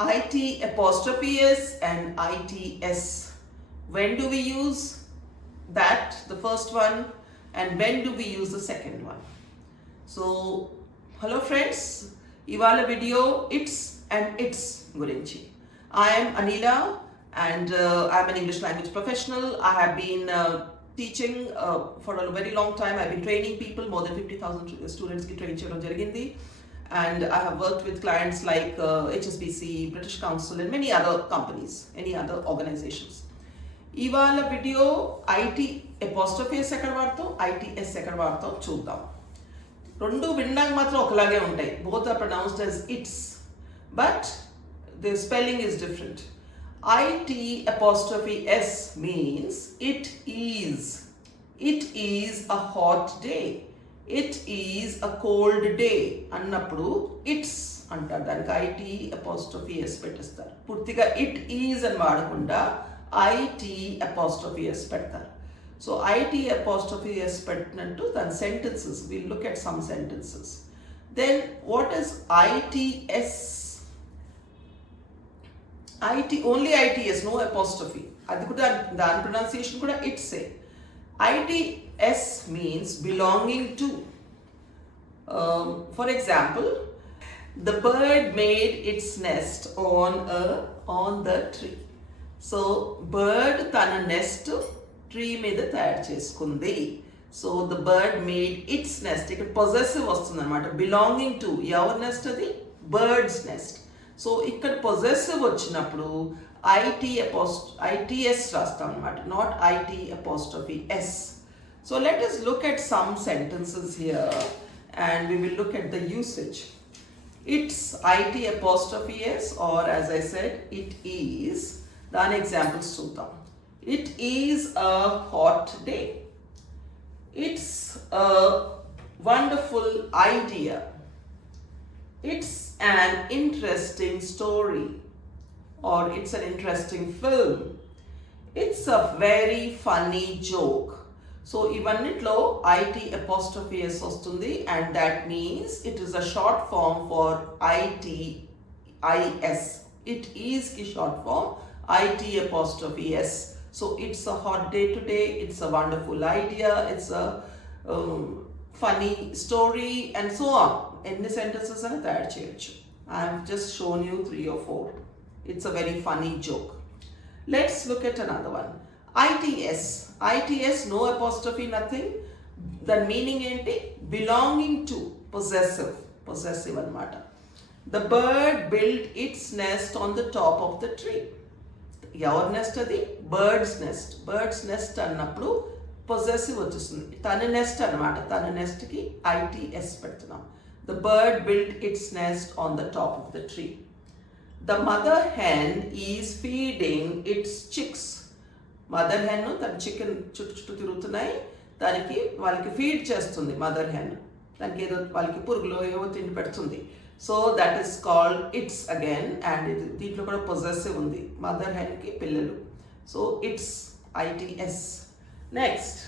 IT apostrophe S and ITS. When do we use that, the first one, and when do we use the second one? So, hello friends, ivala video its and its gurinchi. I am Anila and I am an English language professional. I have been teaching for a very long time. I've been training people, more than 50,000 students ki train cheyadam jarigindi. And I have worked with clients like HSBC, British Council and many other companies, any other organizations. Ivala video IT apostrophe S ekkada vaadtam, ITS ekkada vaadtam chuddam. Rendu vinnanga matram okalage untayi. Both are pronounced as its, but the spelling is different. IT apostrophe S means it is. It is a hot day. It is a cold day. అన్నప్పుడు it's అంటారు. దానికి IT apostrophe S పెట్టేస్తారు. పూర్తిగా it is అని వాడకుండా IT apostrophe S పెడతారు. So IT apostrophe S పెట్టినట్టు దాని sentences, we'll look at some sentences. Then what is ITS? IT, only ITS, no apostrophe. అది కూడా దాని ప్రొనౌన్సియేషన్ కూడా ఇట్సే. ITS means belonging to. For example, the bird made its nest on the tree. So bird tana nest tree మీద తయారు చేసుకుంది. So the bird made its nest. ఇక్కడ possessive వస్తుంది అనమాట. Belonging to, ఎవరి nest అది? Bird's nest. So ఇక్కడ possessive వచ్చినప్పుడు ITS రాస్తాం అనమాట, not IT apostrophe S. So let us look at some sentences here and we will look at the usage. It's IT apostrophe S, or as I said, it is. దాని examples చూద్దాం. It is a hot day. It's a wonderful idea. It's an interesting story, or it's an interesting film. It's a very funny joke. So ఇవన్నిట్లో IT apostrophe S వస్తుంది, and that means it is a short form for ITIS. It is ki short form IT apostrophe S. So it's a hot day today, it's a wonderful idea, it's a funny story, and so on. Any sentences అని తయారు చేయొచ్చు. I have just shown you 3 or 4. It's a very funny joke. Let's look at another one. ITS, no apostrophe, nothing. The meaning ఏంటి? Belonging to, possessive అన్నమాట. The bird built its nest on the top of the tree. ఎవరి NEFT అది? Bird's nest అన్నప్పుడు possessive వచ్చేస్తుంది. తన NEFT అన్నమాట. తన NEFT కి ITS పెడుతున్నాం. The bird built its nest on the top of the tree. The mother hen is feeding its chicks. Mother hen తన చికెన్ చుట్టూ తిరుగుతున్నాయి, దానికి వాళ్ళకి ఫీడ్ చేస్తుంది మదర్ హెన్. దానికి ఏదో వాళ్ళకి పురుగులో ఏవో తిండి పెడుతుంది. So that is called it's again, and దీంట్లో కూడా పొజెసివ్ ఉంది, మదర్ హెన్కి పిల్లలు. So it's ITS. Next,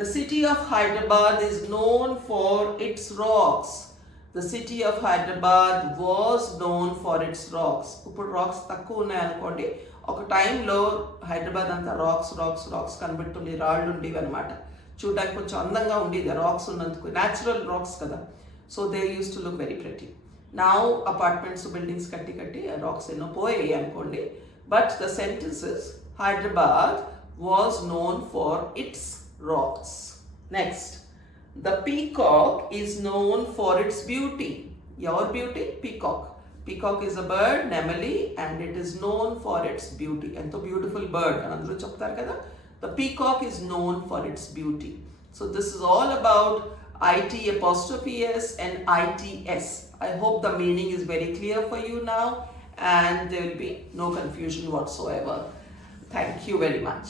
the city of Hyderabad is known for its rocks. The city of Hyderabad was known for its rocks. ఇప్పుడు racks తక్కువ ఉన్నాయనుకోండి, ఒక టైంలో హైదరాబాద్ అంతా రాక్స్ కనబెట్టుండి, రాళ్ళు ఉండేవి అనమాట. చూడడానికి కొంచెం అందంగా ఉండేది రాక్స్ ఉన్నందుకు, న్యాచురల్ రాక్స్ కదా. So they use to look very pretty. Now apartments, buildings కట్టి రాక్స్ ఎన్నో పోయాయి అనుకోండి. But the sentence is Hyderabad was known for it's rocks. Next, the peacock is known for its beauty. Your beauty? Peacock is a bird, nemali, and it is known for its beauty. Ento beautiful bird అని అందరూ చెప్తారు కదా. The peacock is known for its beauty. So this is all about IT apostrophe S and ITS. I hope the meaning is very clear for you now and there will be no confusion whatsoever. Thank you very much.